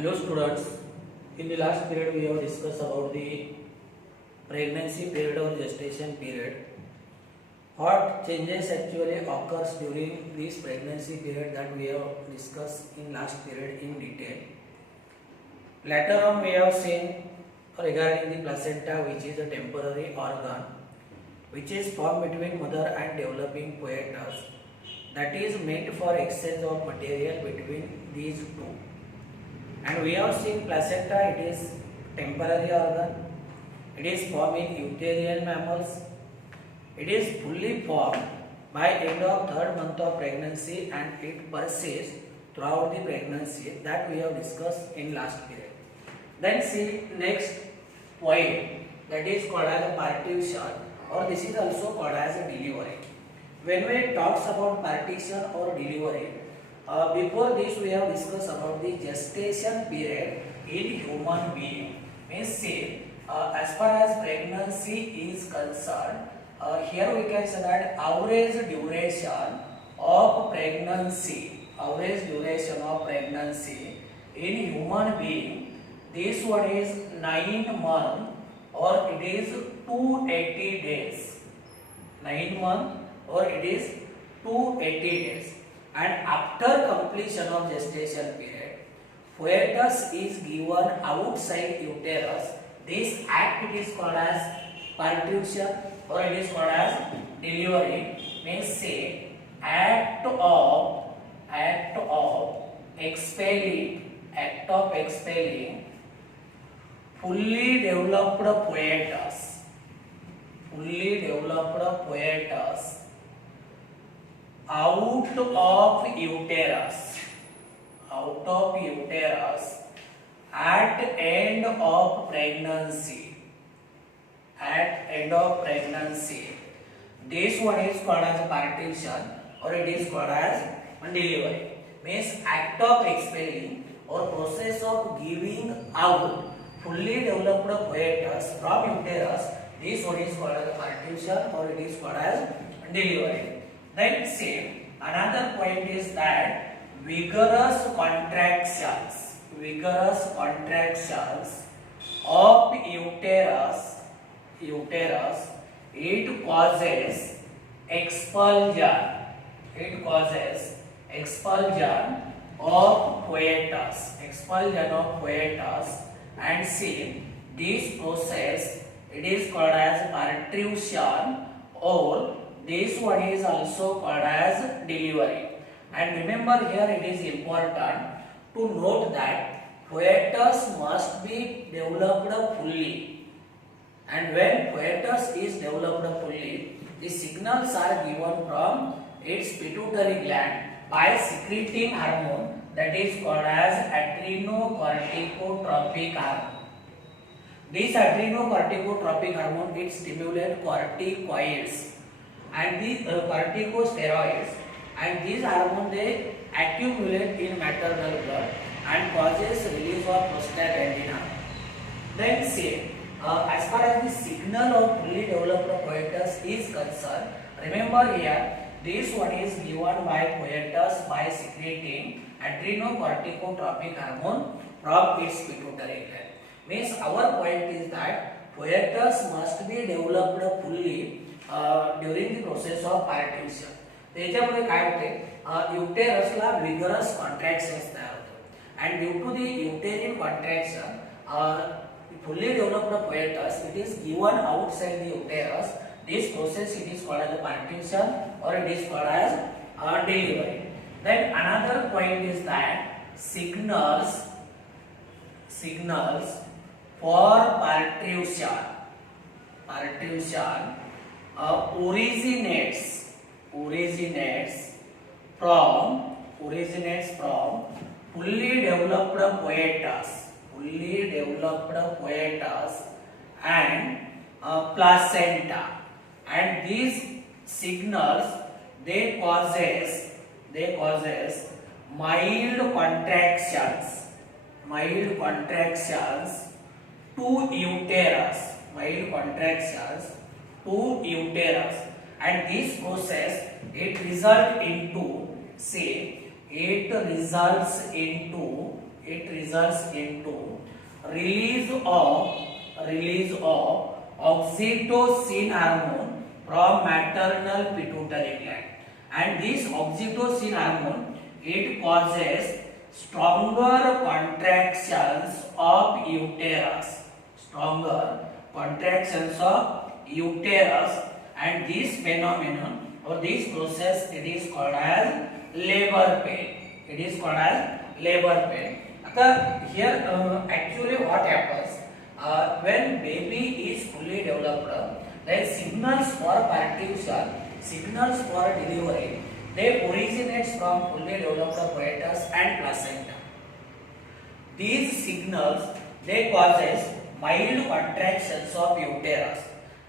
Hello students, in the last period we have discussed about the pregnancy period or gestation period. What changes actually occurs during this pregnancy period that we have discussed in last period in detail. Later on we have seen regarding the placenta, which is a temporary organ which is formed between mother and developing fetus, that is meant for exchange of material between these two. And we have seen placenta, it is temporary organ, it is formed in eutherian mammals, it is fully formed by end of third month of pregnancy and it persists throughout the pregnancy, that we have discussed in last period. Then see next point, that is called as a partition, or this is also called as a delivery. When we talks about partition or delivery, before this we have discussed about the gestation period in human being. Means see, as far as pregnancy is concerned, here we can say that average duration of pregnancy in human being, this one is 9 months or it is 280 days. 9 months or it is 280 days. And after completion of gestation period, fetus is given outside uterus. This act it is called as partition or it is called as delivery. Means say act of expelling fully developed fetus out of uterus at end of pregnancy. This one is called as partition or it is called as delivery. Means act of expelling or process of giving out fully developed fetus from uterus. This one is called as partition or it is called as delivery. Then say another point is that vigorous contractions of uterus, it causes expulsion of fetus, and see this process it is called as parturition, or this one is also called as delivery. And remember here it is important to note that fetus must be developed fully, and when fetus is developed fully, the signals are given from its pituitary gland by secreting hormone that is called as adrenocorticotropic hormone. This adrenocorticotropic hormone it stimulates corticoids and these corticosteroids, and these hormones they accumulate in maternal blood and causes release of prostaglandin. Then say as far as the signal of fully developed fetus is concerned, remember here this one is given by fetus by secreting adrenocorticotropic hormone from its pituitary gland. Means our point is that fetus must be developed fully during the process of partition. त्याच्यामुळे काय होते, युटेरसला vigorous कॉन्ट्रॅक्शन्स तयार होतात and due to the uterine contraction fully developed fetus it is given outside the uterus. This process it is called as partition or it is called as delivery. Then another point is that signals for partition originates from fully developed fetus and placenta, and these signals they causes mild contractions to uterus, and this process it result into say it results into release of oxytocin hormone from maternal pituitary gland, and this oxytocin hormone, it causes stronger contractions of uterus, and this phenomenon or this process, it is called as labor pain. Here actually what happens, when baby is fully developed, then signals for partition, signals for delivery, they originates from fully developed fetus and placenta. These signals, they causes mild contractions of uterus.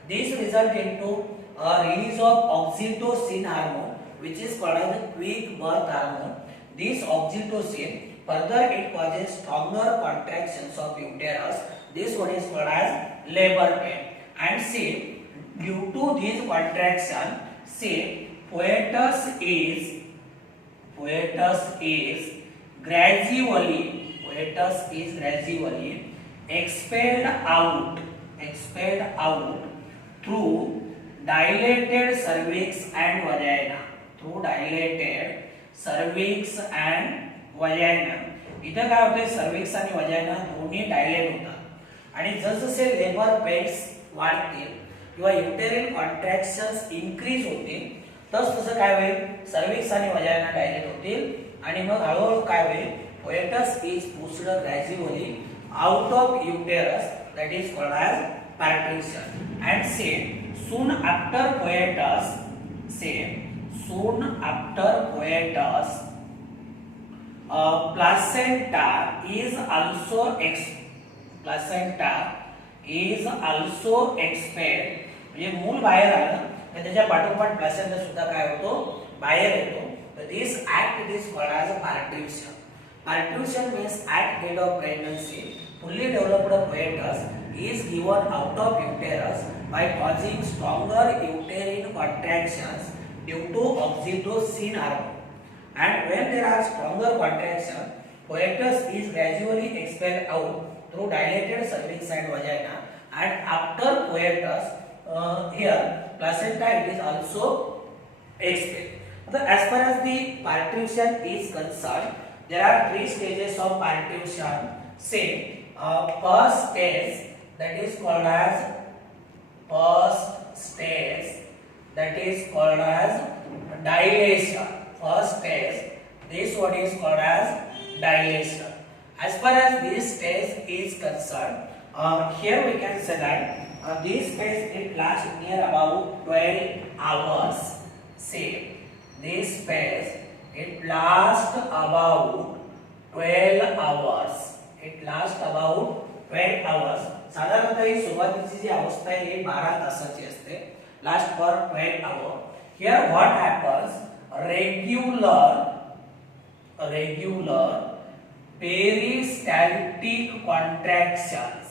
This result into a release of oxytocin hormone, which is called as the quick birth hormone. This oxytocin, further it causes stronger contractions of uterus. This one is called as labor pain. And see, due to this contraction, see, fetus is gradually expelled out through dilated cervix and vagina. इथं काय होते, cervix आणि वजायना दोन्ही dilate होतात आणि जसजसे labour pains वाढतील किंवा युटेरिन कॉन्ट्रॅक्शन्स इन्क्रीज होतील तसतसं काय होईल, सर्विक्स आणि वजायना डायलेट होतील आणि मग हळूहळू काय होईल, fetus is pushed gradually out of uterus, that is called as partition. And soon after fetus placenta is also expelled. म्हणजे मूल बाहेर आलं तर त्याच्या पाठोपाठ प्लासेंटा सुद्धा काय होतो, बाहेर येतो. तर this act is called as parturition. Parturition means at head of pregnancy, fully developed fetus is given out of uterus by causing stronger uterine contractions due to oxytocin hormone. And when there are stronger contractions, fetus is gradually expelled out through dilated cervix and vagina. And after fetus, here placenta, it is also expelled. As far as the parturition is concerned, there are three stages of parturition. First stage, that is called as dilation. First stage, this one is called as dilation. As far as this stage is concerned, here we can say that this phase, it lasts near about 12 hours. This phase, it lasts about 12 hours. साधारणतः ही सुरुवातीची जी अवस्था आहे ही 12 तासाची असते. Last for 12 hours. Here what happens? Regular peristaltic contractions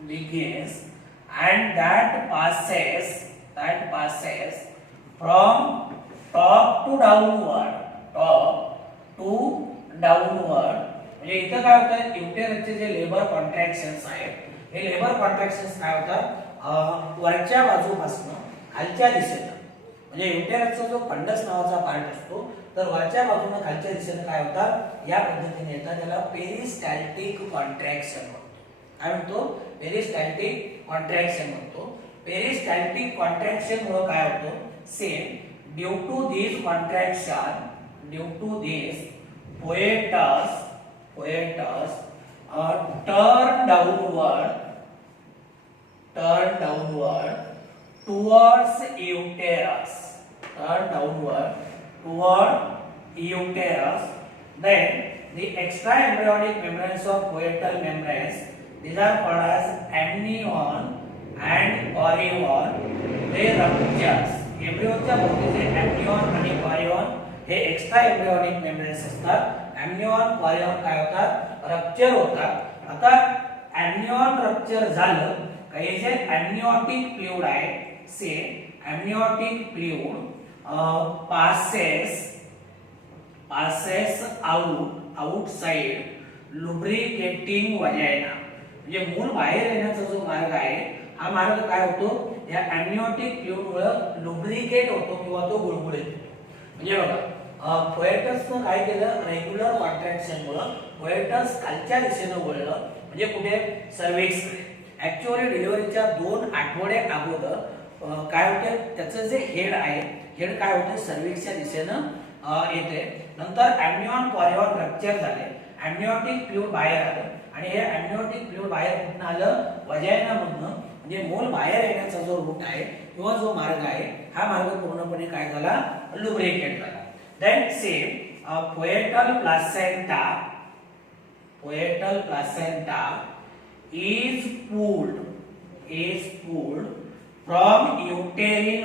begins and that passes from top to downward. म्हणजे इथं काय होतं, युटेरसचे जे लेबर कॉन्ट्रॅक्शन्स आहेत हे लेबर कॉन्ट्रॅक्शन्स काय होतात, वरच्या बाजूपासून खालच्या दिशेला, म्हणजे युटेरसचा जो फंडस नावाचा पार्ट असतो तर वरच्या बाजूने खालच्या दिशेने काय होतात, या पद्धतीने येतात. त्याला पेरिस्टॅल्टिक कॉन्ट्रॅक्शन म्हणतो. काय म्हणतो, पेरिस्टॅल्टिक कॉन्ट्रॅक्शन म्हणतो. पेरिस्टॅल्टिक कॉन्ट्रॅक्शन मुळे काय होतं, due to this contraction, fetus turn downward towards uterus. Then the extra embryonic membranes of coital membranes, these are called as amnion and chorion, they ruptures. एम्ब्रियोच्या भोवतीचे amnion आणि chorion हे extra embryonic membranes असतात. amnion chorion काय होतात, rupture होतात. आता amnion rupture झालं काही जे amniotic fluid आहे amniotic fluid passes outside lubricating vagina. म्हणजे मूल बाहेर येण्याचा जो मार्ग आहे हा मार्ग काय होतो या amniotic fluid मुळे लुब्रिकेट होतो किंवा तो गुळगुळीत होतो. म्हणजे बघा फोएटसनं काय केलं रेग्युलर कॉन्ट्रॅक्शन मुळे फोएटस खालच्या दिशेने वळलं म्हणजे कुठे सर्व्हिक्स कडे. ऍक्च्युअली डिलिव्हरीच्या 2 आठवडे अगोदर काय होते त्याचं जे हेड आहे हेड काय होते सर्व्हिक्सच्या दिशेनं येते. नंतर amnion कोरियॉन रप्चर झाले amniotic फ्लुइड बाहेर आलं आणि हे amniotic फ्लुइड बाहेर कुठून आलं वजायना मधनं. म्हणजे मूल बाहेर येण्याचा जो रूट आहे किंवा जो मार्ग आहे हा मार्ग पूर्णपणे काय झाला लुब्रिकेट झाला. Then same foetal placenta is pulled from uterine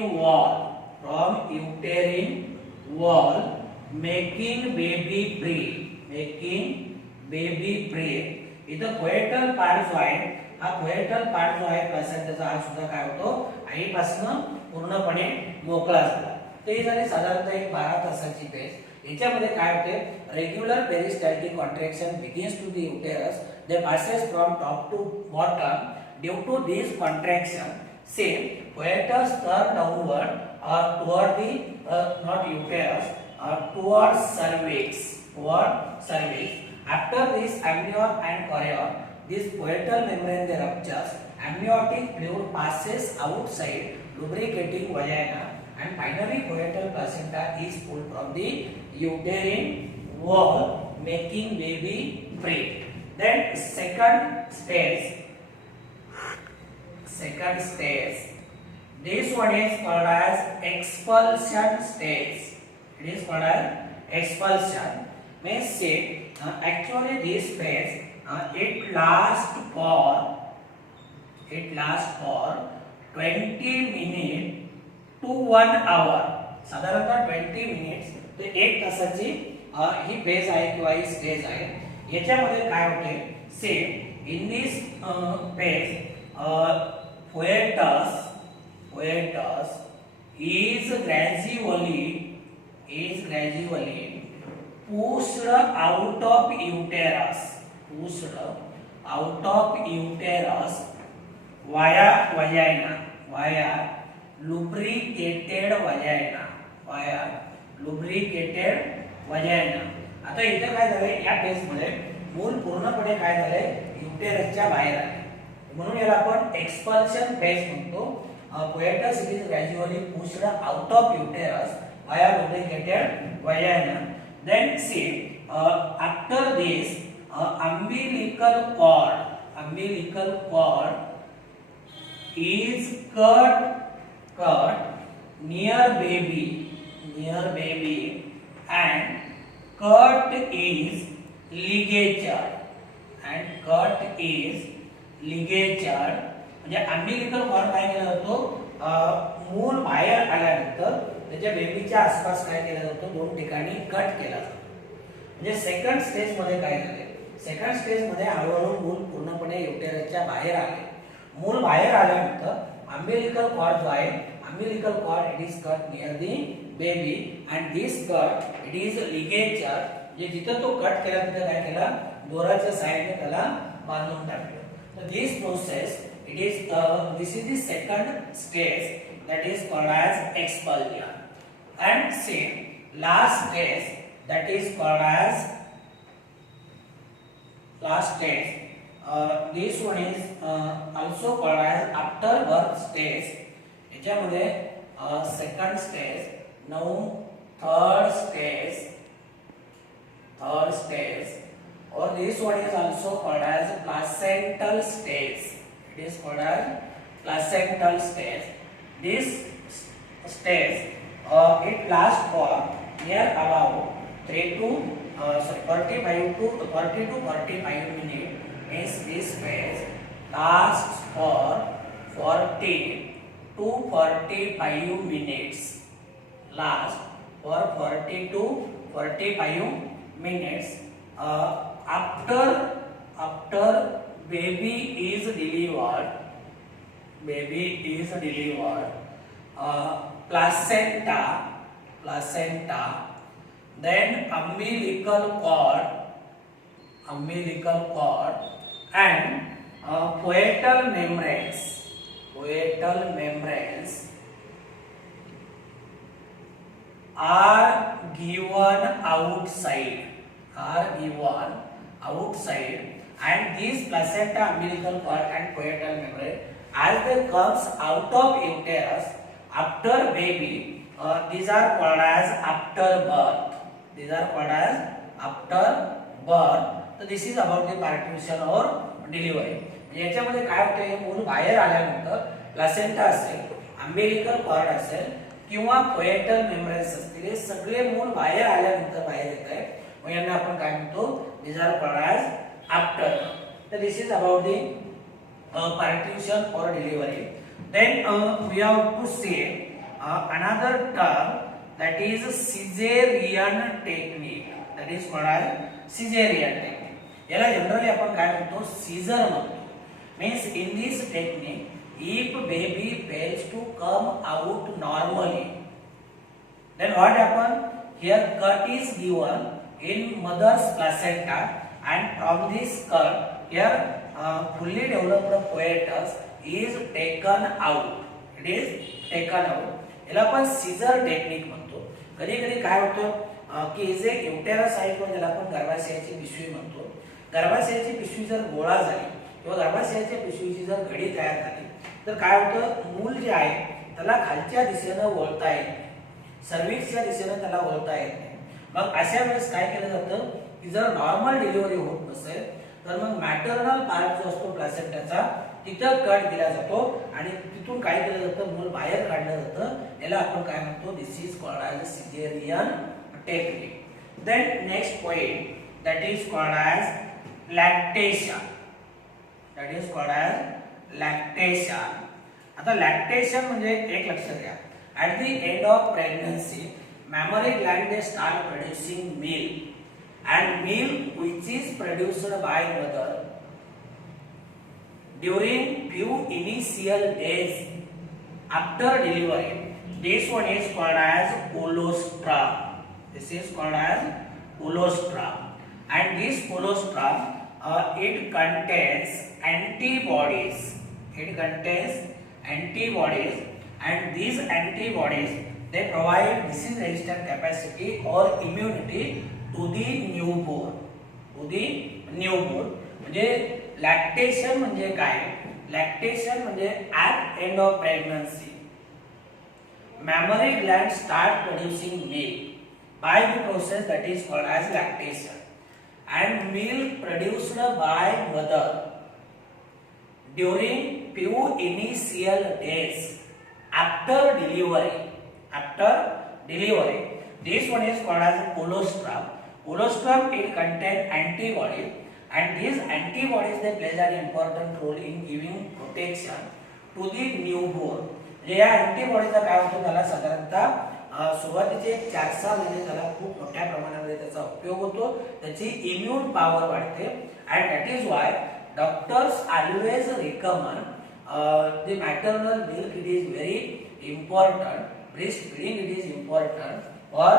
wall making baby breathe. इथं पोएटल पार्ट जो आहे हा पोएटल पार्ट जो आहे प्लासेंटाचा हा सुद्धा काय होतो आईपासून पूर्णपणे मोकळा झाला. तर ही झाली साधारणतः एक 12 तासाची फेज. याच्यामध्ये काय होते regular peristaltic contraction begins to the uterus, they passes from top to bottom. Due to this contraction, same coitus turn downward or toward the not uterus or toward cervix. After this amnion and chorion, this coital membrane they ruptures, amniotic fluid passes outside lubricating vagina, and finally coital placenta is pulled from the uterine wall making baby breathe. Then second stage, this one is called as expulsion stage. It is called as expulsion. Means say actually this phase it lasts for 20 minutes to 1 hour. साधारणतः 20 minutes ते 1 तासाची ही phase आहे किंवा ही stage आहे. याच्यामध्ये काय होते same in this phase foetus is gradually pushed out of uterus via lubricated vagina. आता इथे काय झालंय या फेज मध्ये मूल पूर्णपणे काय झालंय युटेरसच्या बाहेर आले म्हणून याला आपण एक्सपल्शन फेज म्हणतो. Foetus is gradually pushed out of uterus via lubricated vagina. Then see after this umbilical cord is cut near baby and cut is ligature म्हणजे umbilical cord काय केला जातो मूल बाहेर आल्यानंतर त्याच्या बेबीच्या आसपास काय केला जातो 2 ठिकाणी कट केला जातो. म्हणजे सेकंड स्टेज मध्ये काय झाले सेकंड स्टेज मध्ये हळूहळू मूल पूर्णपणे युटेरसच्या बाहेर आले. मूल बाहेर आल्यानंतर umbilical cord जो आहे umbilical cord it is cut near the baby and this cut it is ligature. म्हणजे जिथे तो कट केला तिथे काय केला दोराच्या साइडने त्याला बांधून टाकलं. तर this process it is this is the second stage that is called as expulsion. And see last stage that is called as this one is also called as after birth stage. याच्यामध्ये second stage, now third stage or this one is also called as placental stage. It is called as placental stage. This stage it lasts for near about 45 to 45 minutes. Means this phase lasts for 40 to 45 minutes. Last for 40 to 45 minutes. After baby is delivered placenta, then umbilical cord, and poietal membranes are given outside, and these placenta, umbilical cord and poietal membrane, as they comes out of uterus after baby, these are called as after birth. So this is about the partition or delivery. याच्यामध्ये काय होतं, हे मूल बाहेर आल्यानंतर placenta असेल, umbilical cord असेल किंवा पोएटल membranes असतील, हे सगळे मूल बाहेर आल्यानंतर बाहेर येत आहे. मग यांना आपण काय म्हणतो, these are called as after. So this is about the partition or delivery. Then we have to say another term, that is Caesarean technique. That is called as Caesarean technique. याला जनरली आपण काय म्हणतो, Caesar म्हणतो. Means in this technique, if baby fails to come out normally, then what happen? Here cut is given in mother's placenta, and from this cut, here fully developed coitus is taken out. It is taken out. याला आपण Caesar technique म्हणतो. कधी कधी काय होतं की जे uterus आहे किंवा ज्याला आपण गर्भाशयाची पिशवी म्हणतो, गर्भाशयाची पिशवी जर गोळा झाली किंवा गर्भाशयाच्या पिशवीची जर घडी तयार झाली, तर काय होतं, मूल जे आहे त्याला खालच्या दिशेने वळता येत नाही, सर्व्हिक्सच्या दिशेने त्याला वळता येत नाही. मग अशा वेळेस काय केलं जातं की जर नॉर्मल डिलिव्हरी होत नसेल, तर मग मॅटर्नल पार्ट जो असतो प्लासेंटाचा, तिथं कट दिला जातो आणि तिथून काय केलं जातं, मूल बाहेर काढलं जातं. याला आपण काय म्हणतो, this is called as caesarean technique. Then next point, that is called as lactation. आता लॅक्टेशन म्हणजे एक लक्षात घ्या, at the end of pregnancy mammary gland they start producing milk, and milk which is produced by mother during few initial days after delivery, this one is called as colostrum. And this colostrum it contains antibodies, and these antibodies they provide disease resistant capacity or immunity to the newborn. म्हणजे lactation म्हणजे काय, lactation म्हणजे at and of pregnancy mammary gland start producing milk by the process that is called as lactation, and milk produced by mother during few initial days after delivery. This one is called as colostrum. It contains antibodies, and these antibodies they play an important role in giving protection to the newborn. या अँटीबॉडीचा काय होतो, त्याला साधारणतः सुरुवातीचे 4-6 महिने त्याला खूप मोठ्या प्रमाणामध्ये त्याचा उपयोग होतो, त्याची इम्यून पॉवर वाढते. And that is why doctors always recommend the maternal milk. It is very important. Breast feeding it is important for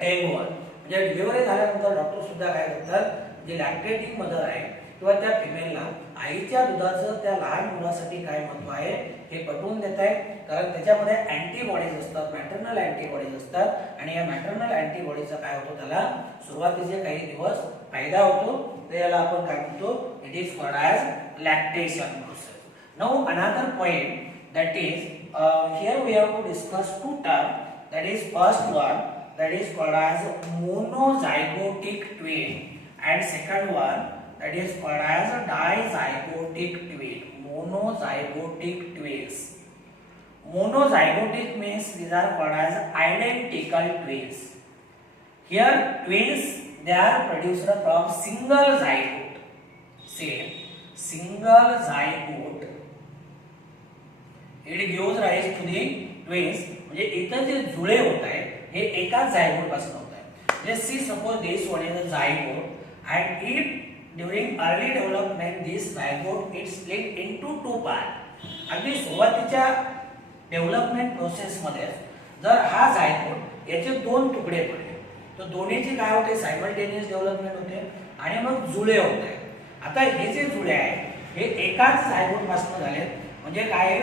everyone. म्हणजे डिलिव्हरी झाल्यानंतर डॉक्टर सुद्धा काय करतात, जे लॅक्टेटिंग मदर आहे किंवा त्या फिमेलला आईच्या दुधाचं त्या लहान मुलासाठी काय महत्व आहे हे पटवून देत आहे. कारण त्याच्यामध्ये अँटीबॉडीज असतात, मॅटर्नल अँटीबॉडीज असतात, आणि या मॅटर्नल अँटीबॉडीचा काय होतो, त्याला सुरुवातीचे काही दिवस फायदा होतो. तर याला आपण काय म्हणतो, it is called as lactation process. Now another point, that is here we have to discuss two terms. That is first one, that is called as monozygotic twin, and second one that is called as dizygotic twin. Monozygotic twins. Monozygotic means these are called as identical twins. Here twins they are produced from single zygote. Same single zygote. It gives rise to the twins. म्हणजे इथं जे जुळे होत आहेत हे एकाच zygote पासून होत आहे. Just see, suppose this one is a zygote, and if during early development this zygote it split into two parts. अगदी सुरुवातीच्या डेव्हलपमेंट प्रोसेसमध्ये जर हा झायगोट याचे दोन तुकडे पडले तर दोन्हीची काय होते सायमल्टेनियस डेव्हलपमेंट होते आणि मग जुळे होते. आता हे जे जुळे आहेत हे एकाच झायगोट पासून झालेत म्हणजे काय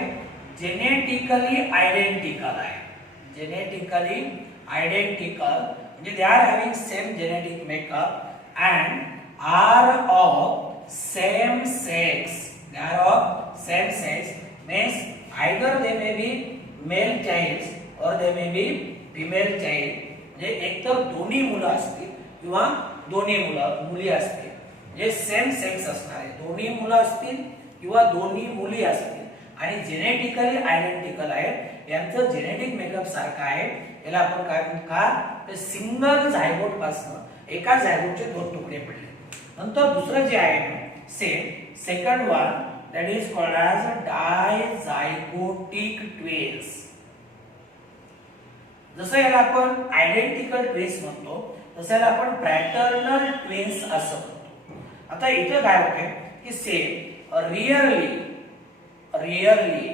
जेनेटिकली आयडेंटिकल आहे. जेनेटिकली आयडेंटिकल म्हणजे they are having same genetic makeup and are of same sex. They are of same sex means either they may be male child or they may be female child. म्हणजे एकतर दोन्ही मुलं असतील किंवा दोन्ही मुली असतील म्हणजे सेम सेक्स असणार आहे. दोन्ही मुलं असतील किंवा दोन्ही मुली असतील आणि जेनेटिकली आयडेंटिकल आहे. यांचं जेनेटिक मेकअप सारखं आहे. याला आपण काय म्हणतो तर सिंगल झायगोट पासून एका झायगोटचे दोन तुकडे पडले. नंतर दुसरं जे आहे second one that is called as dizygotic twins. जसं याला आपण आयडेंटिकल ट्विन्स म्हणतो तसं याला आपण फ्रॅटर्नल ट्विन्स असं म्हणतो. आता इथे काय होते की same really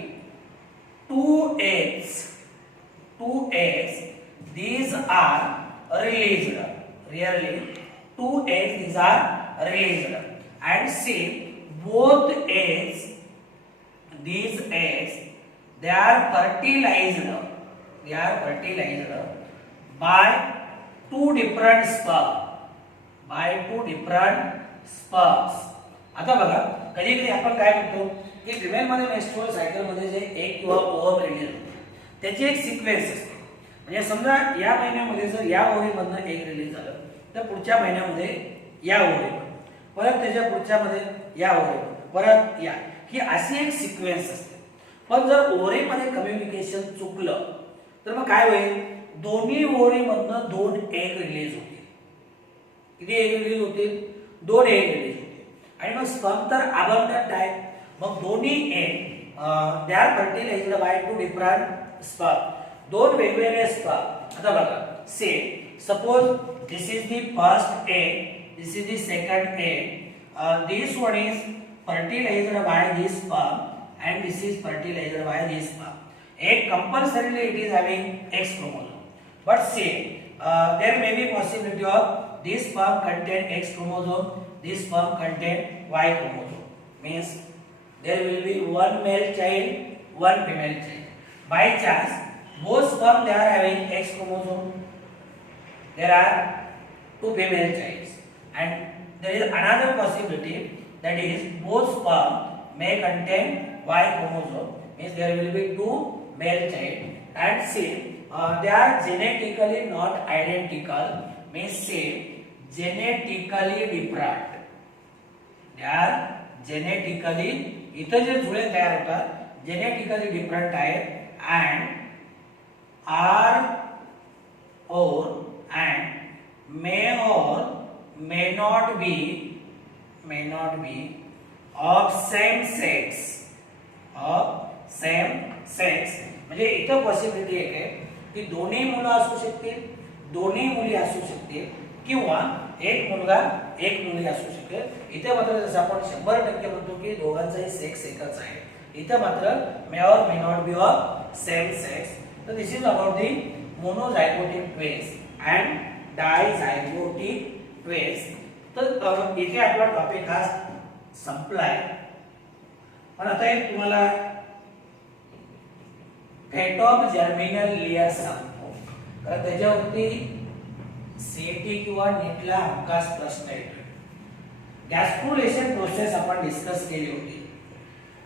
two eggs these are released. Really two eggs these are released and see both eggs these eggs they are fertilized by two different sperms. आता बघा कधी कधी आपण काय म्हणतो की फिमेल मध्ये मेन्स्ट्रुअल सायकल मध्ये जे एक किंवा ओव्हम रिलीज होते त्याची एक सिक्वेन्स असते. म्हणजे समजा या महिन्यामध्ये जर या ओव्हरीमधनं एक रिलीज झालं तर पुढच्या महिन्यामध्ये या ओव्हरीमधून परत त्याच्या पुढच्यामध्ये या ओव्हरीमधून परत या ही अशी एक सिक्वेन्स असते. पण जर ओव्हरीमध्ये कम्युनिकेशन चुकलं तर मग काय होईल दोन्ही ओव्हरीमधनं दोन एग रिलीज होतील. किती एग रिलीज होतील दोन एग रिलीज होतील आणि मग स्पर्म तर अबंडंट आहे. मग दोन्ही egg they are fertilized by two different sperm दोन वेगवेगळे स्पर्म. आता बघा say suppose this is the first egg this is the second egg. This one is fertilized by this sperm and this is fertilized by this sperm. Egg compulsorily it is having X chromosome. But say there may be possibility of this sperm contain X chromosome, this sperm contain Y chromosome. Means there will be one male child, one female child. By chance both sperm they are having X chromosome. There are two female childs. And there is another possibility that is both sperm may contain Y chromosome means there will be two male child and see they are genetically not identical means say genetically different. They are genetically इथं जे जुळे तयार होतात genetically different आहेत and are or and may or may not be of same sex म्हणजे इथं possibility आहे की दोन्ही मुलं असू शकतील दोन्ही मुली असू शकतील किंवा एक मुलगा एक मुलगी असू शकेल. इथे मात्र जसं आपण 100% म्हणतो की दोघांचाही सेक्स एकच आहे. इथं मात्र may or may not be of same sex. तर this is about the monozygotic twins and dizygotic twins. तर इथे आपला टॉपिक हा संपलाय. पण आता एक तुम्हाला फेट ऑफ जर्मिनल लेयर सांगतो कारण त्याच्यावरती सीईटी किंवा नीटला हमखास प्रश्न येतो. गॅस्ट्रुलेशन प्रोसेस आपण डिस्कस केली होती.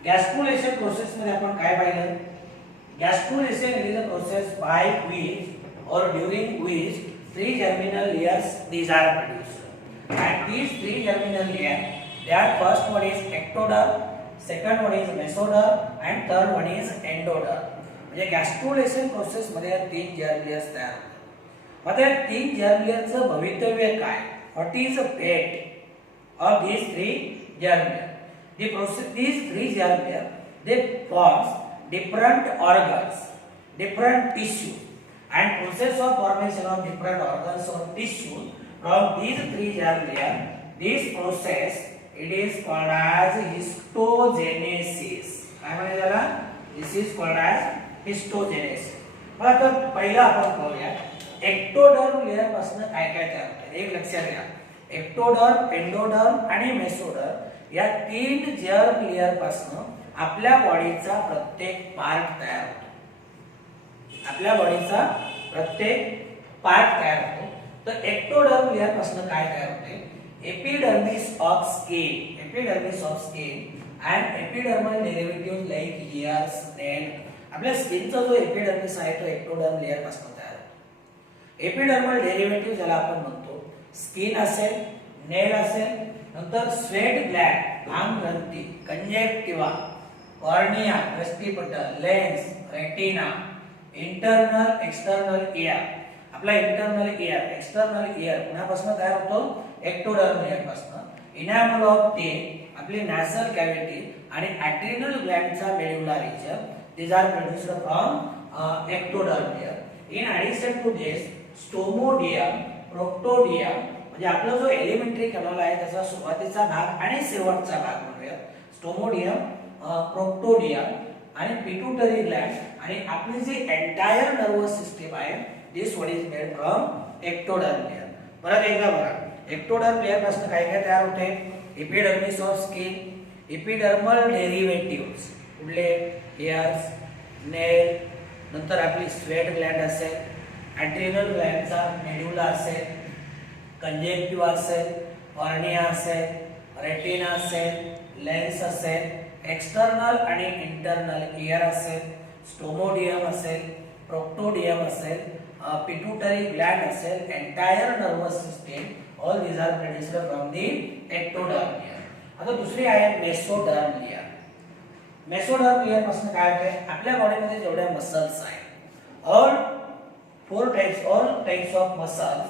गॅस्ट्रुलेशन प्रोसेस मध्ये आपण काय पाहिलं gastrulation is a process by which or during which three germinal layers these are produced. And these three germinal layers, their first one is ectoderm, second one is mesoderm and third one is endoderm. म्हणजे गॅस्ट्रुलेशन process मध्ये तीन germ layers तयार होतात. मग त्या तीन germ लेयरचं भवितव्य काय what is a fate of these three germ layers. The process these three germ layers they forms different organs, different tissues and process of formation of different organs or tissues from these three germ layers. This process it is called as histogenesis. काय म्हणाले त्याला? This is called as histogenesis. मग आता पहिला आपण पाहूया ectoderm layer पासून काय काय तयार होतं. एक लक्षात घ्या, एक्टोडर्म, एंडोडर्म आणि मेसोडर्म या 3 जर्म लेयर पासून आपल्या बॉडीचा प्रत्येक पार्ट तयार होतो. आपल्या बॉडीचा प्रत्येक पार्ट तयार होतो. तर एक्टोडर्म लेयर पासून काय तयार होते? Epidermis of skin, epidermis of skin and epidermal derivative like hairs, nail. आपल्या स्किनचा जो एपिडर्मिस आहे तो एक्टोडर्म लेयर पासून तयार होतो. एपिडर्मल डेरिव्हेटिव्ह ज्याला आपण म्हणतो, स्किन असेल, नेल असेल, नंतर स्वेट ग्लॅंड, घाम ग्रंथी, कंजेक्टिव्हा, कॉर्निया, दृष्टिपटल, lens, retina, internal external ear. आपला इंटरनल इयर, एक्सटर्नल इयर कुणापासून तयार होतो? एक्टोडर्म लेयर पासून. इनॅमल ऑफ टीथ, आपली नॅसल कॅव्हिटी आणि ॲड्रिनल ग्लँडचा medulla region, these are produced from ectoderm layer. In addition to this, stomodeum, proctodeum म्हणजे आपला जो एलिमेंटरी कॅनॉल आहे त्याचा सुरुवातीचा भाग आणि शेवटचा भाग म्हणूया. स्टोमोडियम, प्रोक्टोडियम आणि पिट्युटरी ग्लँड आणि आपली जी एंटायर नर्वस सिस्टम आहे this what is made from ectoderm layer. परत एकदा बघा, एक्टोडर्म लेयर पासून काय काय तयार होते? Epidermis of skin, epidermal derivatives कुठले? हेअर्स, नेल, नंतर आपली स्वेट ग्लँड असेल, ॲड्रिनल ग्लँडचा मेड्युला असेल, कंजेक्टिव्हा असेल, कॉर्निया असेल, रेटिना असेल, लेन्स असेल, एक्सटर्नल आणि इंटरनल इयर असेल, स्टोमोडियम असेल, प्रोक्टोडियम असेल, पिट्युटरी ग्लँड असेल, entire nervous system, all these are produced from the ectoderm layer. आता दुसरी आहे मेसोडर्म लेयर. मेसोडर्म लेयर पासून काय होते? आपल्या बॉडीमध्ये जेवढ्या मसल्स आहेत, all 4 types of muscles,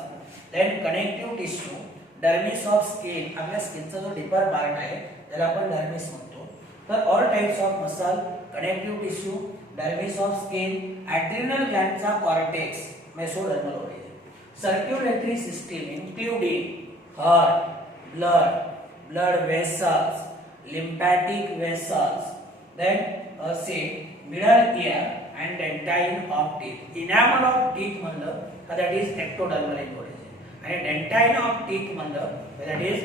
then connective tissue, dermis of skin, आपल्या स्किनचा जो डीपर पार्ट आहे त्याला आपण डर्मिस म्हणतो. तर all types of muscle, connective tissue, dermis of skin, adrenal ग्लँडचा cortex, mesodermal origin. Circulatory system including heart, blood vessels, lymphatic vessels, then middle ear and dentine of teeth. Enamel of teeth म्हणलं तर that is ectodermal in origin आणि dentine of teeth म्हणलं तर that is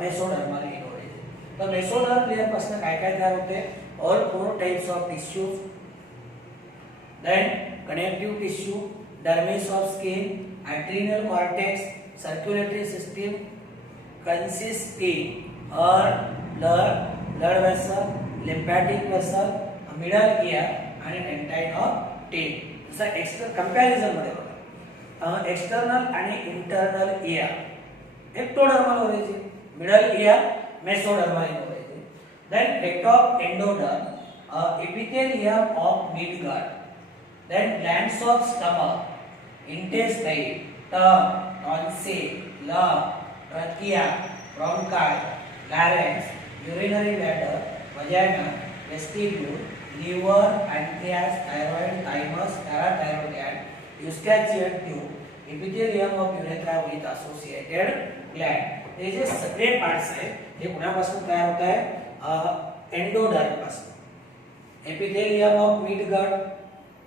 mesodermal in origin. तर mesodermal layer पासून काय काय तयार होते? All 4 types of tissues, then connective tissue, dermis of skin, adrenal cortex, circulatory system consisting of blood vessel, lymphatic vessel, middle ear आणि dentine of teeth. जसं external comparison मध्ये बघा, एक्सटर्नल आणि internal ear ectodermal origin, middle ear mesodermal origin. Then head of endoderm, epithelium of midgut, then glands of stomach, intestine, tongue, tonsil, lung, trachea, bronchi, larynx, urinary bladder, vagina, vestibule, liver, pancreas, thyroid, thymus, parathyroid gland, eustachian tube, epithelium of urethra with associated gland. हे जे सगळे parts आहेत हे कुणापासून तयार होत आहे? Endoderm पासून. Epithelium of midgut,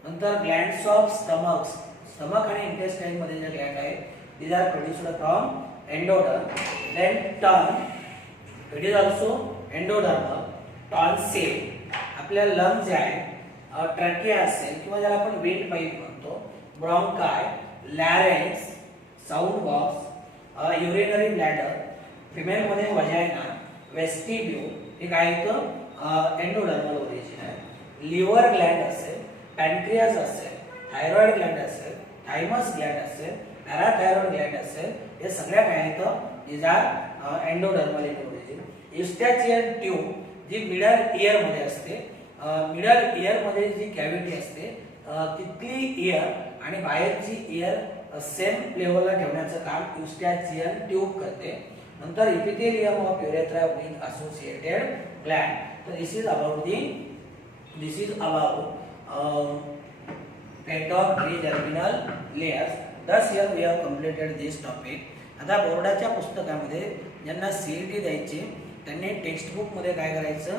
नंतर glands of stomach आणि intestine मध्ये जे Gland आहेत these are produced from endoderm. Then tongue, it is also endodermal. Tonsil, आपल्या लंग जे आहे, ट्रॅकिया असेल किंवा ज्याला आपण वेट पाईप म्हणतो, bronchi, larynx, sound box, urinary bladder, female मध्ये वजायना, वेस्टिब्यूल, हे काय येतं? एंडोडर्मल ओरिजिन आहे. लिव्हर ग्लँड असेल, पॅनक्रियास असेल, थायरॉइड ग्लँड असेल, थायमस ग्लँड असेल, पॅराथायरॉइड ग्लँड असेल, हे सगळ्या काय येतं? these are endodermal in origin. Eustachian tube जी मिडल इयर मध्ये असते, मिडल इयर मध्ये जी कॅव्हिटी असते तिथली इयर आणि बाहेरची इयर सेम लेवलला ठेवण्याचं काम युस्टॅचियन ट्यूब करते. नंतर epithelium of urethra with associated gland. तर this is about fate of 3 germinal layers. Thus here we have completed this topic. आता बोर्डाच्या पुस्तकामध्ये ज्यांना सीईटी द्यायची त्यांनी टेक्स्ट बुक मध्ये काय करायचं,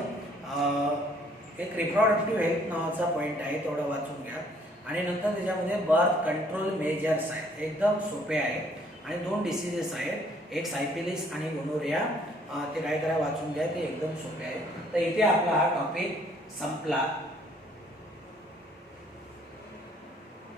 एक रिप्रोडक्टिव्ह हेल्थ नावाचा पॉईंट आहे, तेवढं वाचून घ्या. आणि नंतर त्याच्यामध्ये बर्थ कंट्रोल मेजर्स आहेत, एकदम सोपे आहेत. आणि 2 डिसीजेस आहेत, एक सायफिलिस आणि गोनोरिया. ते काय करा वाचून घ्या, ते एकदम सोपे आहे. तर इथे आपला हा टॉपिक संपला.